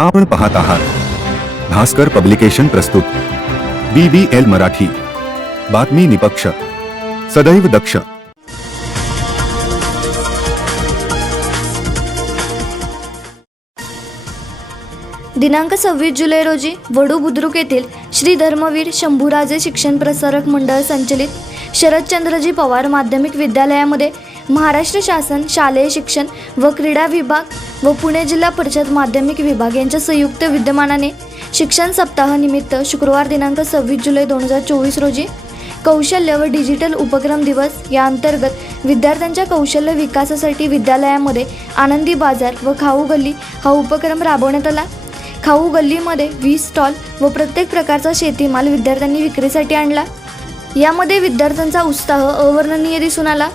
आपण पाहत आहात. भास्कर पब्लिकेशन प्रस्तुत. B B L Marathi. बातमी निपक्ष. सदैव दक्ष. दिनांक सव्वीस जुलै रोजी वडू बुद्रुक येथील श्री धर्मवीर शंभूराजे शिक्षण प्रसारक मंडळ संचलित शरदचंद्रजी पवार माध्यमिक विद्यालयामध्ये महाराष्ट्र शासन शालेय शिक्षण व क्रीडा विभाग व पुणे जिल्हा परिषद माध्यमिक विभाग यांच्या संयुक्त विद्यमानाने शिक्षण सप्ताहानिमित्त शुक्रवार दिनांक सव्वीस जुलै दोन हजार चोवीस रोजी कौशल्य व डिजिटल उपक्रम दिवस या अंतर्गत विद्यार्थ्यांच्या कौशल्य विकासासाठी विद्यालयामध्ये आनंदी बाजार व खाऊ गल्ली हा उपक्रम राबवण्यात आला. खाऊ गल्लीमध्ये वीस स्टॉल व प्रत्येक प्रकारचा शेतीमाल विद्यार्थ्यांनी विक्रीसाठी आणला. यामध्ये विद्यार्थ्यांचा उत्साह अवर्णनीय दिसून आला.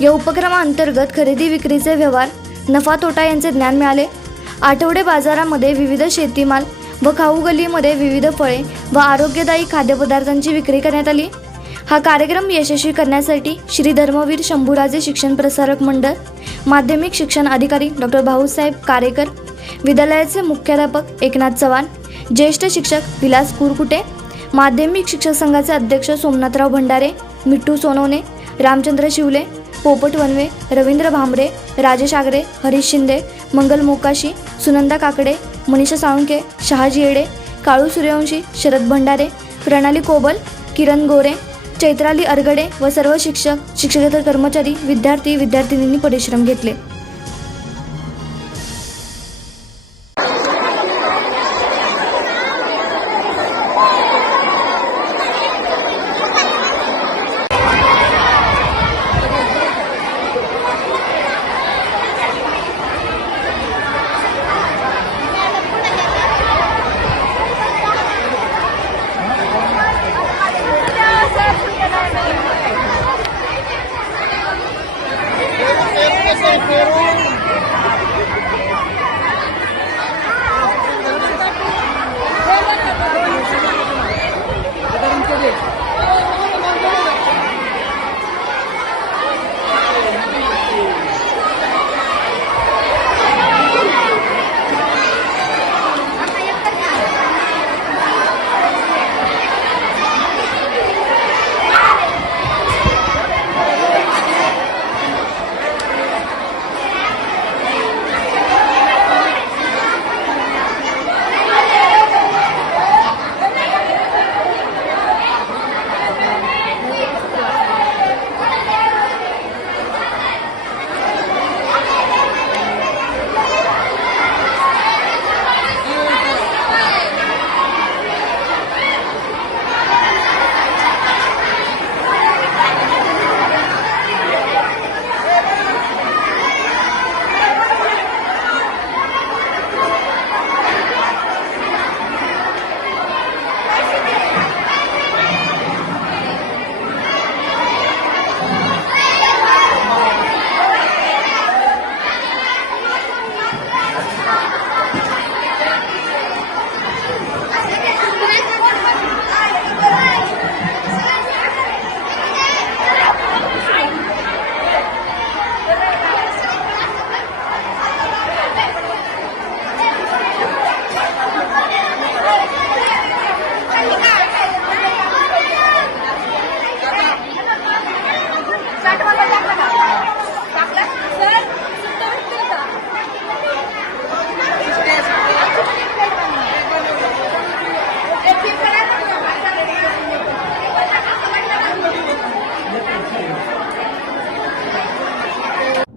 या उपक्रमाअंतर्गत खरेदी विक्रीचे व्यवहार नफा तोटा यांचे ज्ञान मिळाले. आठवडे बाजारामध्ये विविध शेतीमाल व खाऊ गल्लीमध्ये विविध फळे व आरोग्यदायी खाद्यपदार्थांची विक्री करण्यात आली. हा कार्यक्रम यशस्वी करण्यासाठी श्री धर्मवीर शंभूराजे शिक्षण प्रसारक मंडळ माध्यमिक शिक्षण अधिकारी डॉक्टर भाऊसाहेब कारेकर विद्यालयाचे मुख्याध्यापक एकनाथ चव्हाण ज्येष्ठ शिक्षक विलास कुरकुटे माध्यमिक शिक्षक संघाचे अध्यक्ष सोमनाथराव भंडारे मिठ्ठू सोनवणे रामचंद्र शिवले पोपट वनवे रवींद्र भांबरे राजेश आगरे हरीश शिंदे मंगल मोकाशी सुनंदा काकडे मनीषा साळुंके शहाजी येडे काळू सूर्यवंशी शरद भंडारे प्रणाली कोबल किरण गोरे चैत्राली अरगडे व सर्व शिक्षक शिक्षकेतर कर्मचारी विद्यार्थी विद्यार्थिनींनी परिश्रम घेतले. Pero